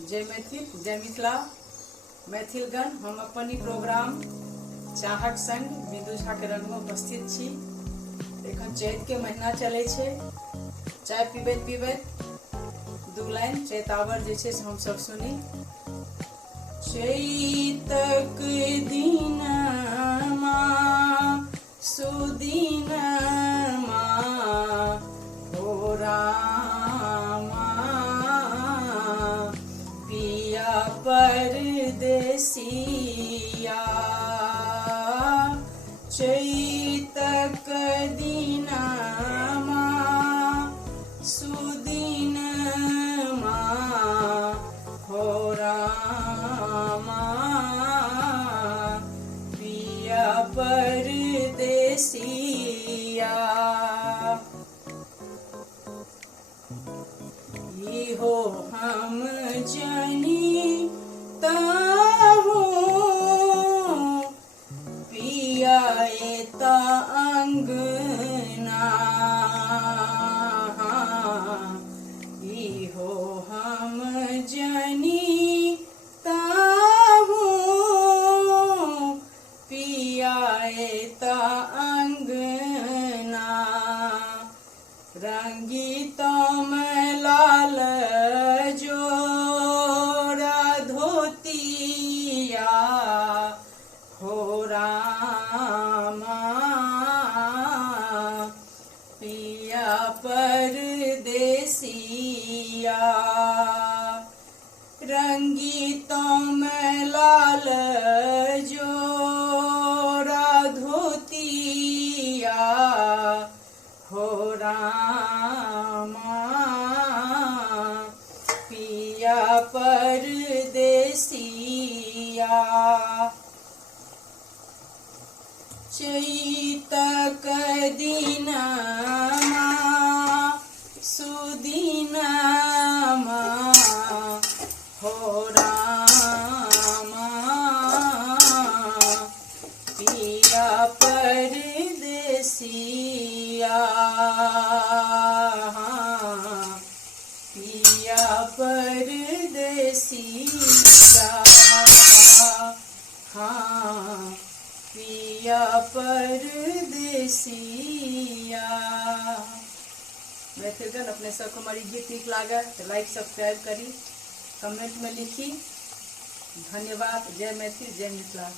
जय मैथिल जय मिथिला। मैथिलगण हम अपन प्रोग्राम चाहक संग बिंदु झा के रंग में उपस्थित छी। एखन चैत के महीना चले छे। चाय पीबैत पीबैत दू लाइन चैतावर जे छे से हम सब सुनी। चैतक दिनमा सुदिनमा हो रामा पिया परदेसिया। चैतक दिनमा सुदिनमा हो रामा पिया परदेसिया। हो हम जनी ताहू पिया एता अंगना। हो हम जनी ताहू पिया एता अंगना। रंगीता में लाल जोड़ा धोतिया हो रामा पिया परदेसिया। रंगीता में लाल जोड़ा धोतिया हो रामा पिया परदेसिया। चैतक दिनमा सुदिनमा हो रामा पिया परदेसिया। पिया परदेसिया। हाँ पिया परदेसिया। मैथिलगण अपने सबको हमारी गीत ठीक लगे तो लाइक सब्सक्राइब करी, कमेंट में लिखी। धन्यवाद। जय मैथिल जय मिथिला।